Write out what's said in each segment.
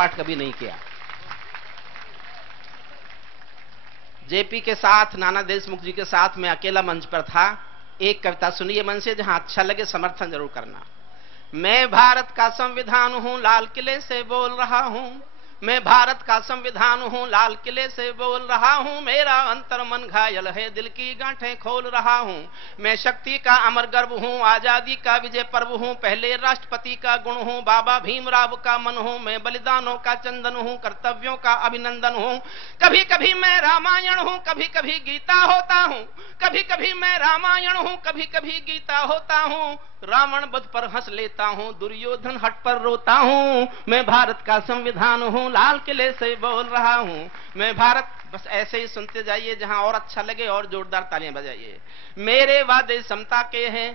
पाठ कभी नहीं किया। जेपी के साथ, नाना देशमुख जी के साथ मैं अकेला मंच पर था। एक कविता सुनिए मन से, जहां अच्छा लगे समर्थन जरूर करना। मैं भारत का संविधान हूं, लाल किले से बोल रहा हूं। मैं भारत का संविधान हूं, लाल किले से बोल रहा हूं। मेरा अंतर मन घायल है, दिल की गांठें खोल रहा हूं। मैं शक्ति का अमर गर्व हूं, आजादी का विजय पर्व हूं। पहले राष्ट्रपति का गुण हूं, बाबा भीमराव का मन हूं। मैं बलिदानों का चंदन हूं, कर्तव्यों का अभिनंदन हूं। कभी कभी मैं रामायण हूं, कभी कभी गीता होता हूं। कभी कभी मैं रामायण हूं, कभी कभी गीता होता हूं। रावण वध पर हंस लेता हूं, दुर्योधन हट पर रोता हूं। मैं भारत का संविधान हूं, लाल किले से बोल रहा हूं। मैं भारत, बस ऐसे ही सुनते जाइए, जहां और अच्छा लगे और जोरदार तालियां बजाइए। मेरे वादे समता के हैं,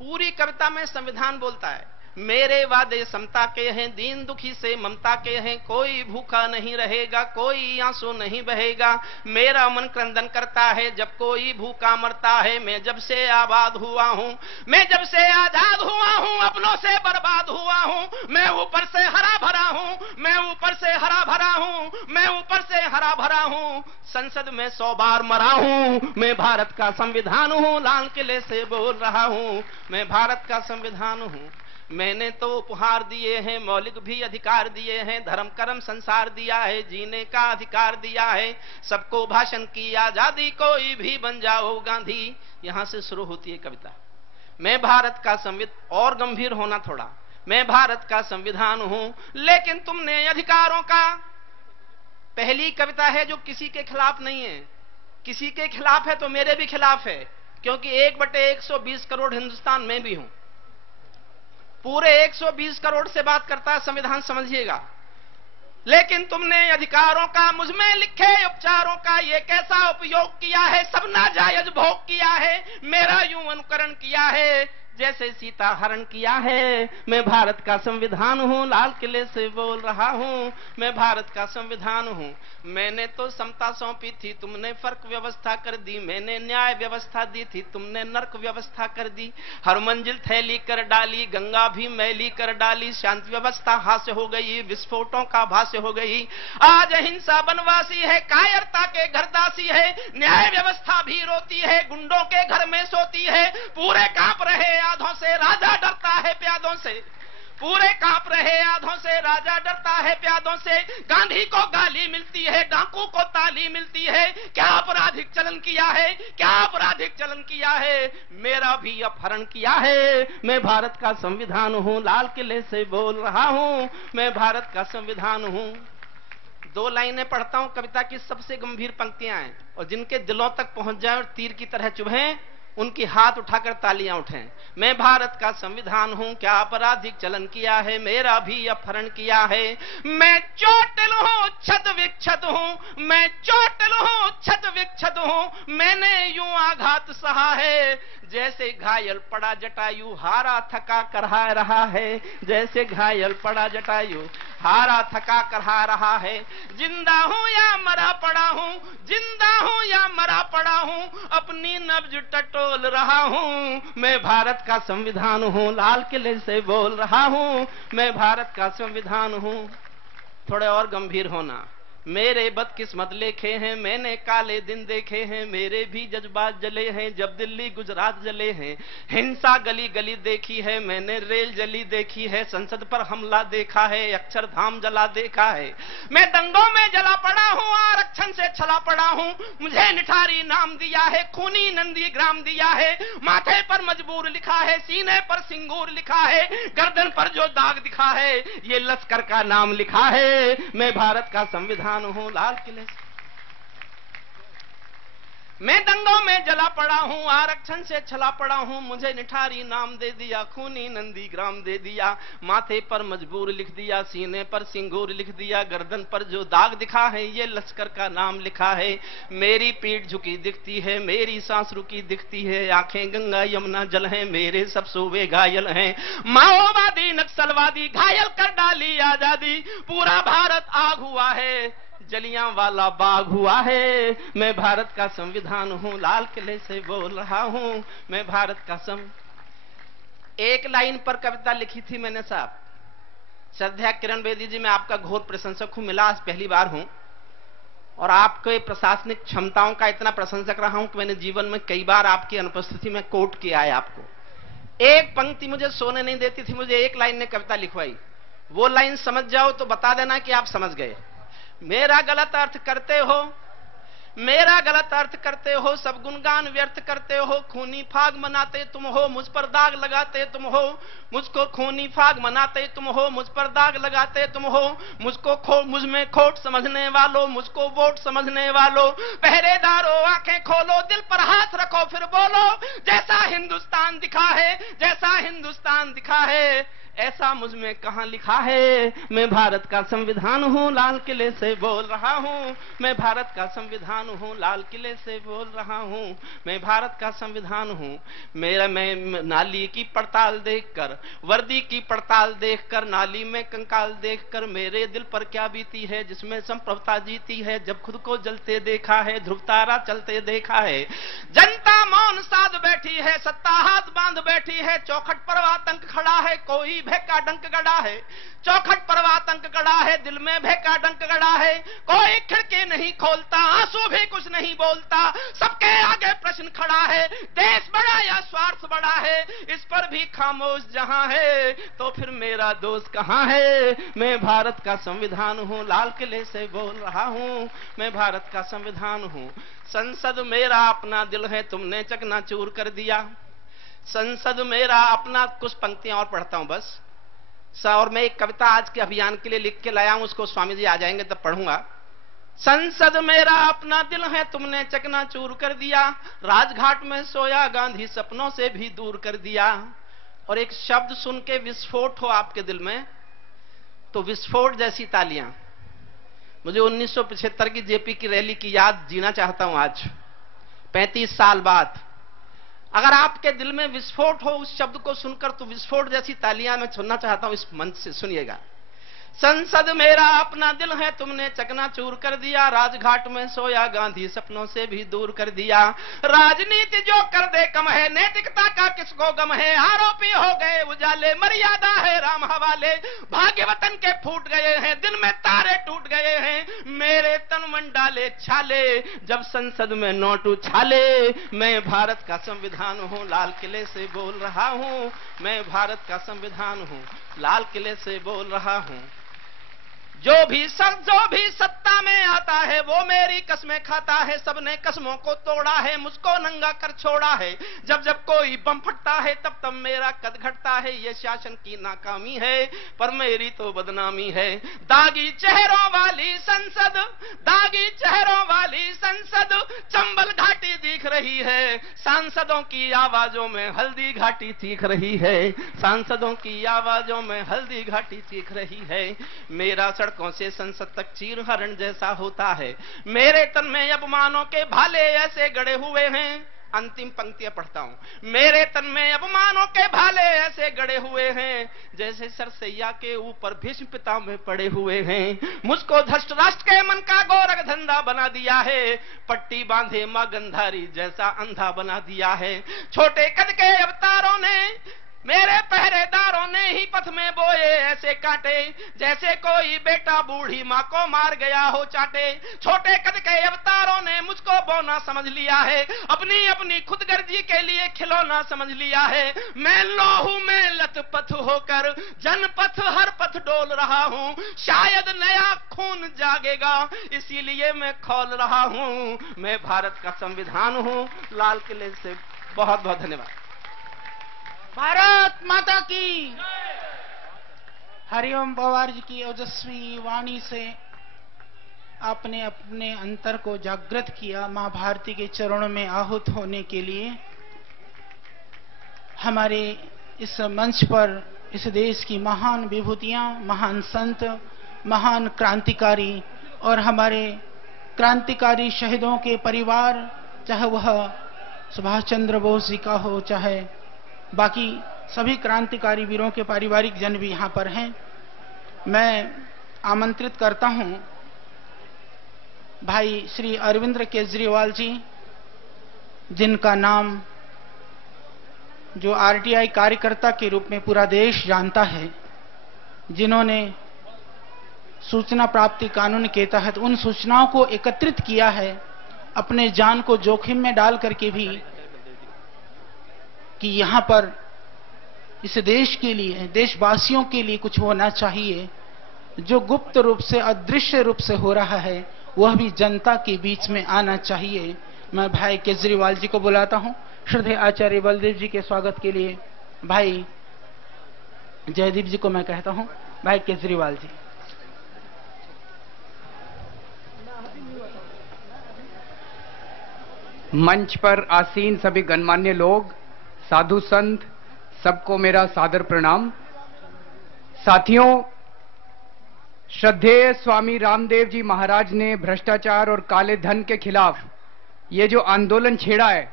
पूरी कविता में संविधान बोलता है। मेरे वादे समता के हैं, दीन दुखी से ममता के हैं। कोई भूखा नहीं रहेगा, कोई आंसू नहीं बहेगा। मेरा मन क्रंदन करता है जब कोई भूखा मरता है। मैं जब से आबाद हुआ हूं, मैं जब से आजाद हुआ हूं, अपनों से बर्बाद हुआ हूं। मैं ऊपर से हरा भरा हूं, मैं ऊपर से हरा भरा हूं, मैं ऊपर से हरा भरा हूं। संसद में 100 बार मरा हूं। मैं भारत का संविधान हूं, लाल किले से बोल रहा हूं। मैं भारत का संविधान हूं। मैंने तो उपहार दिए हैं, मौलिक भी अधिकार दिए हैं। धर्म कर्म संसार दिया है, जीने का अधिकार दिया है। सबको भाषण की आजादी, कोई भी बन जाओ गांधी। यहां से शुरू होती है कविता। मैं भारत का संविधान, और गंभीर होना थोड़ा। मैं भारत का संविधान हूं, लेकिन तुमने अधिकारों का, पहली कविता है जो किसी के खिलाफ नहीं है। किसी के खिलाफ है तो मेरे भी खिलाफ है, क्योंकि 1/120 करोड़ हिंदुस्तान में भी हूं। पूरे 120 करोड़ से बात करता है संविधान, समझिएगा। लेकिन तुमने अधिकारों का, मुझमें लिखे उपचारों का ये कैसा उपयोग किया है। सब नाजायज भोग किया है, मेरा यूं अनुकरण किया है जैसे सीता हरण किया है। मैं भारत का संविधान हूं, लाल किले से बोल रहा हूं। मैं भारत का संविधान हूं। मैंने तो समता सौंपी थी, तुमने फर्क व्यवस्था कर दी। मैंने न्याय व्यवस्था दी थी, तुमने नर्क व्यवस्था कर दी। हर मंजिल थैली कर डाली, गंगा भी मैली कर डाली। शांति व्यवस्था हास्य हो गई, विस्फोटों का भाष्य हो गई। आज अहिंसा बनवासी है, कायरता के घरदासी है। न्याय व्यवस्था भी रोती है, गुंडों के घर में सोती है। पूरे कांप रहे आधों से, राजा डरता है प्यादों से। पूरे कांप रहे आधों से, राजा डरता है प्यादों से। गांधी को गाली मिलती है, डाकू को ताली मिलती है। क्या आपराधिक चलन किया है, क्या आपराधिक चलन किया है। मेरा भी अपहरण किया है। मैं भारत का संविधान हूं, लाल किले से बोल रहा हूं। मैं भारत का संविधान हूं। 2 लाइनें पढ़ता हूं, कविता की सबसे गंभीर पंक्तियां हैं, और जिनके दिलों तक पहुंच जाए और तीर की तरह चुभें, उनकी हाथ उठाकर तालियां उठें। मैं भारत का संविधान हूं, क्या आपराधिक चलन किया है। मेरा भी अपहरण किया है। मैं चोटिल हूं, छद विक्षत हूं। मैं चोटिल हूं, छद विक्षत हूं। मैंने यूं आघात सहा है जैसे घायल पड़ा जटायु, हारा थका करहा रहा है। जैसे घायल पड़ा जटायु, हारा थका करहा रहा है। जिंदा हूं या मरा पड़ा हूं, जिंदा हूं या मरा पड़ा हूं। अपनी नब्ज टटोल रहा हूं। मैं भारत का संविधान हूं, लाल किले से बोल रहा हूं। मैं भारत का संविधान हूं। थोड़े और गंभीर होना। मेरे बदकिस्मत लेखे हैं, मैंने काले दिन देखे हैं। मेरे भी जज्बात जले हैं जब दिल्ली गुजरात जले हैं। हिंसा गली गली देखी है, मैंने रेल जली देखी है। संसद पर हमला देखा है, अक्षरधाम जला देखा है। मैं दंगों में जला पड़ा हूं, आरक्षण से छला पड़ा हूं। मुझे निठारी नाम दिया है, खूनी नंदी ग्राम दिया है। माथे पर मजबूर लिखा है, सीने पर सिंगूर लिखा है। गर्दन पर जो दाग दिखा है, ये लश्कर का नाम लिखा है। मैं भारत का संविधान हूं, लाल किले से। मैं दंगों में जला पड़ा हूं, आरक्षण से छला पड़ा हूं। मुझे निठारी नाम दे दिया, खूनी नंदी ग्राम दे दिया। माथे पर मजबूर लिख दिया, सीने पर सिंगूर लिख दिया। गर्दन पर जो दाग दिखा है, ये लश्कर का नाम लिखा है। मेरी पीठ झुकी दिखती है, मेरी सांस रुकी दिखती है। आंखें गंगा यमुना जल हैं, मेरे सब सूबे घायल हैं। माओवादी नक्सलवादी घायल कर डाली आजादी। पूरा भारत आग हुआ है, जलियांवाला बाग हुआ है। मैं भारत का संविधान हूं, लाल किले से बोल रहा हूं। मैं भारत का एक लाइन पर कविता लिखी थी मैंने साहब, श्रद्धा किरण बेदी जी, मैं आपका घोर प्रशंसक हूं, मिला आज पहली बार हूं, और आपके प्रशासनिक क्षमताओं का इतना प्रशंसक रहा हूं कि मैंने जीवन में कई बार आपकी अनुपस्थिति में कोट किया है आपको। एक पंक्ति मुझे सोने नहीं देती थी, मुझे एक लाइन ने कविता लिखवाई, वो लाइन समझ जाओ तो बता देना कि आप समझ गए। मेरा गलत अर्थ करते हो, मेरा गलत अर्थ करते हो, सब गुणगान व्यर्थ करते हो, खूनी फाग मनाते तुम हो, मुझ पर दाग लगाते तुम हो, मुझको खूनी फाग मनाते तुम हो, मुझ पर दाग लगाते तुम हो, मुझ में खोट समझने वालों, मुझको वोट समझने वालों, पहरेदारों आंखें खोलो, दिल पर हाथ रखो फिर बोलो, जैसा हिंदुस्तान दिखा है, जैसा हिंदुस्तान दिखा है, ऐसा मुझ में कहां लिखा है। मैं भारत का संविधान हूं, लाल किले से बोल रहा हूं, मैं भारत का संविधान हूं, लाल किले से बोल रहा हूं, मैं भारत का संविधान हूं। मैं नाली की पड़ताल देखकर, वर्दी की पड़ताल देखकर, नाली में कंकाल देखकर मेरे दिल पर क्या बीती है, जिसमें संप्रभुता जीती है, जब खुद को जलते देखा है, ध्रुव तारा चलते देखा है, जनता मौन साध बैठी है, सत्ता हाथ बांध बैठी है, चौखट पर आतंक खड़ा है, कोई भय डंक गड़ा है, चौखट पर आतंक गड़ा है, दिल में भय का डंक गड़ा है, कोई खिड़की नहीं खोलता, आंसू भी कुछ नहीं बोलता, सबके आगे प्रश्न खड़ा है, देश बड़ा या स्वार्थ बड़ा है, इस पर भी खामोश जहां है, तो फिर मेरा दोस्त कहां है। मैं भारत का संविधान हूं, लाल किले से बोल रहा हूं, मैं भारत का संविधान हूं। संसद मेरा अपना दिल है, तुमने चकनाचूर कर दिया। संसद मेरा अपना, कुछ पंक्तियां और पढ़ता हूं बस, और मैं एक कविता आज के अभियान के लिए लिख के लाया हूं, उसको स्वामी जी आ जाएंगे तब पढ़ूंगा। संसद मेरा अपना दिल है, तुमने चकनाचूर कर दिया, राजघाट में सोया गांधी सपनों से भी दूर कर दिया। और एक शब्द सुन के विस्फोट हो आपके दिल में, तो विस्फोट जैसी तालियां। मुझे 1975 की जेपी की रैली की याद जीना चाहता हूं आज, 35 साल बाद। अगर आपके दिल में विस्फोट हो उस शब्द को सुनकर, तो विस्फोट जैसी तालियां मैं सुनना चाहता हूं इस मंच से, सुनिएगा। संसद मेरा अपना दिल है, तुमने चकनाचूर कर दिया, राजघाट में सोया गांधी सपनों से भी दूर कर दिया। राजनीति जो कर दे कम है, नैतिकता का किसको गम है, आरोपी हो गए उजाले, मर्यादा है राम हवाले, भाग्य वतन के फूट गए हैं, दिल में तारे टूट गए हैं, मेरे तन मन डाले छाले, जब संसद में नोट उछाले। मैं भारत का संविधान हूं, लाल किले से बोल रहा हूं, मैं भारत का संविधान हूं, लाल किले से बोल रहा हूं। जो भी सत्ता में आता है वो मेरी कसमें खाता है, सबने कसमों को तोड़ा है, मुझको नंगा कर छोड़ा है, जब जब कोई बम फटता है तब तब मेरा कद घटता है, ये शासन की नाकामी है पर मेरी तो बदनामी है। दागी चेहरों वाली संसद, दागी चेहरों वाली संसद, चंबल घाटी दिख रही है, सांसदों की आवाजों में हल्दी घाटी चीख रही है, सांसदों की आवाजों में हल्दी घाटी चीख रही है। मेरा सड़कों से संसद तक चीर हरण जैसा होता है, मेरे तन में अपमानों के भाले ऐसे गड़े हुए हैं। अंतिम पंक्तियां पढ़ता हूं। मेरे तन में अपमानों के भाले ऐसे गड़े हुए हैं, जैसे सरसैया के ऊपर भीष्म पितामह पड़े हुए हैं। मुझको धृष्ट राष्ट्र के मन का गोरख धंधा बना दिया है, पट्टी बांधे मां गंधारी जैसा अंधा बना दिया है। छोटे कद के अवतारों ने, मेरे पहरेदारों ने ही पथ में बोए ऐसे कांटे, जैसे कोई बेटा बूढ़ी माँ को मार गया हो चाटे। छोटे कद के अवतारों ने मुझको बौना समझ लिया है, अपनी अपनी खुदगर्जी के लिए खिलौना समझ लिया है। मैं लोहू में लथपथ होकर जनपथ हर पथ डोल रहा हूँ, शायद नया खून जागेगा इसीलिए मैं खोल रहा हूँ। मैं भारत का संविधान हूँ, लाल किले से। बहुत बहुत धन्यवाद। भारत माता की। हरिओम पवार जी की ओजस्वी वाणी से आपने अपने अंतर को जागृत किया मां भारती के चरणों में आहूत होने के लिए। हमारे इस मंच पर इस देश की महान विभूतियां, महान संत, महान क्रांतिकारी और हमारे क्रांतिकारी शहीदों के परिवार, चाहे वह सुभाष चंद्र बोस जी का हो, चाहे बाकी सभी क्रांतिकारी वीरों के पारिवारिक जन भी यहाँ पर हैं। मैं आमंत्रित करता हूँ भाई श्री अरविंद केजरीवाल जी, जिनका नाम जो आरटीआई कार्यकर्ता के रूप में पूरा देश जानता है, जिन्होंने सूचना प्राप्ति कानून के तहत उन सूचनाओं को एकत्रित किया है, अपने जान को जोखिम में डाल करके भी, कि यहां पर इस देश के लिए, देशवासियों के लिए कुछ होना चाहिए। जो गुप्त रूप से, अदृश्य रूप से हो रहा है, वह भी जनता के बीच में आना चाहिए। मैं भाई केजरीवाल जी को बुलाता हूं। श्रद्धेय आचार्य बलदेव जी के स्वागत के लिए भाई जयदीप जी को मैं कहता हूं। भाई केजरीवाल जी। मंच पर आसीन सभी गणमान्य लोग, साधु संत, सबको मेरा सादर प्रणाम। साथियों, श्रद्धेय स्वामी रामदेव जी महाराज ने भ्रष्टाचार और काले धन के खिलाफ ये जो आंदोलन छेड़ा है,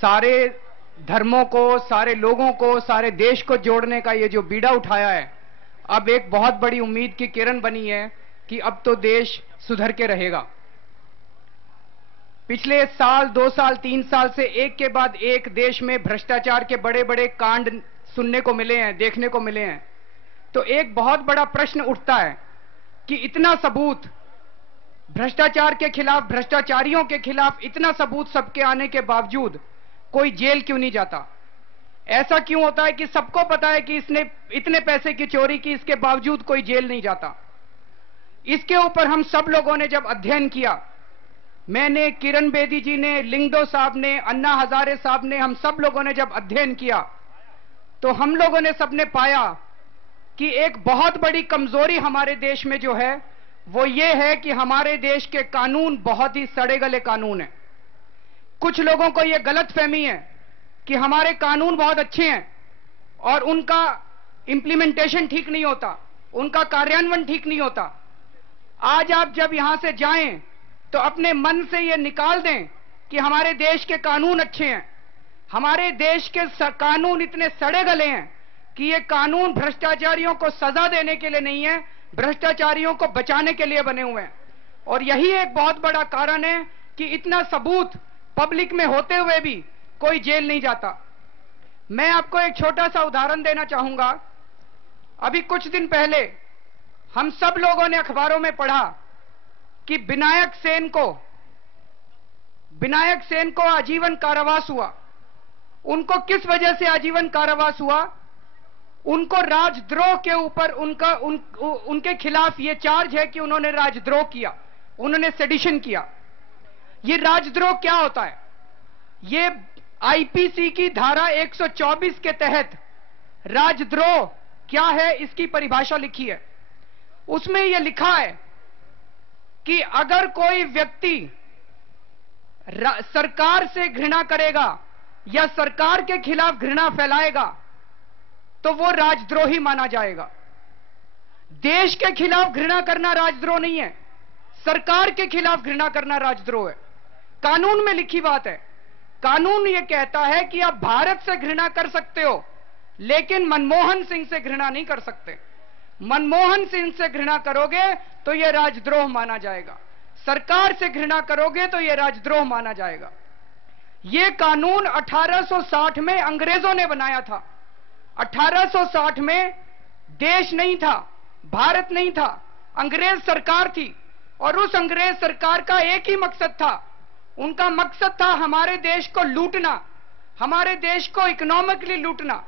सारे धर्मों को, सारे लोगों को, सारे देश को जोड़ने का ये जो बीड़ा उठाया है, अब एक बहुत बड़ी उम्मीद की किरण बनी है कि अब तो देश सुधर के रहेगा। पिछले साल, 2 साल, 3 साल से एक के बाद एक देश में भ्रष्टाचार के बड़े बड़े कांड सुनने को मिले हैं, देखने को मिले हैं। तो एक बहुत बड़ा प्रश्न उठता है कि इतना सबूत भ्रष्टाचार के खिलाफ, भ्रष्टाचारियों के खिलाफ इतना सबूत सबके आने के बावजूद कोई जेल क्यों नहीं जाता? ऐसा क्यों होता है कि सबको पता है कि इसने इतने पैसे की चोरी की, इसके बावजूद कोई जेल नहीं जाता? इसके ऊपर हम सब लोगों ने जब अध्ययन किया, मैंने, किरण बेदी जी ने, लिंगदो साहब ने, अन्ना हजारे साहब ने, हम सब लोगों ने जब अध्ययन किया, तो हम लोगों ने सबने पाया कि एक बहुत बड़ी कमजोरी हमारे देश में जो है वो ये है कि हमारे देश के कानून बहुत ही सड़े गले कानून हैं। कुछ लोगों को ये गलतफहमी है कि हमारे कानून बहुत अच्छे हैं और उनका इंप्लीमेंटेशन ठीक नहीं होता, उनका कार्यान्वयन ठीक नहीं होता। आज आप जब यहां से जाएं तो अपने मन से ये निकाल दें कि हमारे देश के कानून अच्छे हैं। हमारे देश के कानून इतने सड़े गले हैं कि ये कानून भ्रष्टाचारियों को सजा देने के लिए नहीं है, भ्रष्टाचारियों को बचाने के लिए बने हुए हैं। और यही एक बहुत बड़ा कारण है कि इतना सबूत पब्लिक में होते हुए भी कोई जेल नहीं जाता। मैं आपको एक छोटा सा उदाहरण देना चाहूंगा। अभी कुछ दिन पहले हम सब लोगों ने अखबारों में पढ़ा कि विनायक सेन को आजीवन कारावास हुआ। उनको किस वजह से आजीवन कारावास हुआ? उनको राजद्रोह के ऊपर उनके खिलाफ ये चार्ज है कि उन्होंने राजद्रोह किया, उन्होंने सेडिशन किया। ये राजद्रोह क्या होता है? ये आईपीसी की धारा 124 के तहत राजद्रोह क्या है, इसकी परिभाषा लिखी है। उसमें यह लिखा है कि अगर कोई व्यक्ति सरकार से घृणा करेगा या सरकार के खिलाफ घृणा फैलाएगा तो वो राजद्रोही माना जाएगा। देश के खिलाफ घृणा करना राजद्रोह नहीं है, सरकार के खिलाफ घृणा करना राजद्रोह है। कानून में लिखी बात है। कानून ये कहता है कि आप भारत से घृणा कर सकते हो, लेकिन मनमोहन सिंह से घृणा नहीं कर सकते। मनमोहन सिंह से घृणा करोगे तो यह राजद्रोह माना जाएगा, सरकार से घृणा करोगे तो यह राजद्रोह माना जाएगा। यह कानून 1860 में अंग्रेजों ने बनाया था। 1860 में देश नहीं था, भारत नहीं था, अंग्रेज सरकार थी। और उस अंग्रेज सरकार का एक ही मकसद था, उनका मकसद था हमारे देश को लूटना, हमारे देश को इकोनॉमिकली लूटना।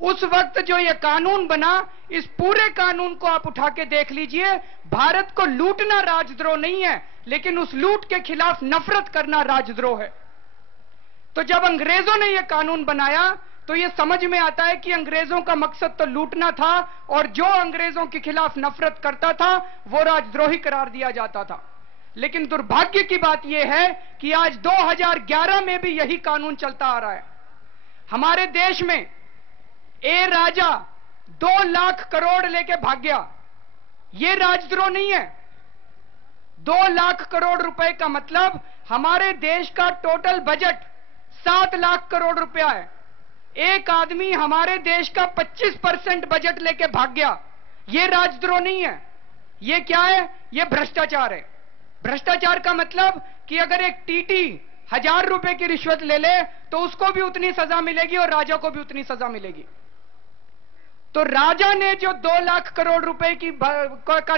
उस वक्त जो ये कानून बना, इस पूरे कानून को आप उठा के देख लीजिए, भारत को लूटना राजद्रोह नहीं है, लेकिन उस लूट के खिलाफ नफरत करना राजद्रोह है। तो जब अंग्रेजों ने यह कानून बनाया तो यह समझ में आता है कि अंग्रेजों का मकसद तो लूटना था और जो अंग्रेजों के खिलाफ नफरत करता था वो राजद्रोही करार दिया जाता था। लेकिन दुर्भाग्य की बात यह है कि आज 2011 में भी यही कानून चलता आ रहा है। हमारे देश में ए राजा 2 लाख करोड़ लेके भाग गया, यह राजद्रोह नहीं है। 2 लाख करोड़ रुपए का मतलब हमारे देश का टोटल बजट 7 लाख करोड़ रुपया है। एक आदमी हमारे देश का 25% बजट लेके भाग गया, यह राजद्रोह नहीं है। यह क्या है? यह भ्रष्टाचार है। भ्रष्टाचार का मतलब कि अगर एक टीटी 1000 रुपए की रिश्वत ले ले तो उसको भी उतनी सजा मिलेगी और राजा को भी उतनी सजा मिलेगी। तो राजा ने जो 2 लाख करोड़ रुपए की का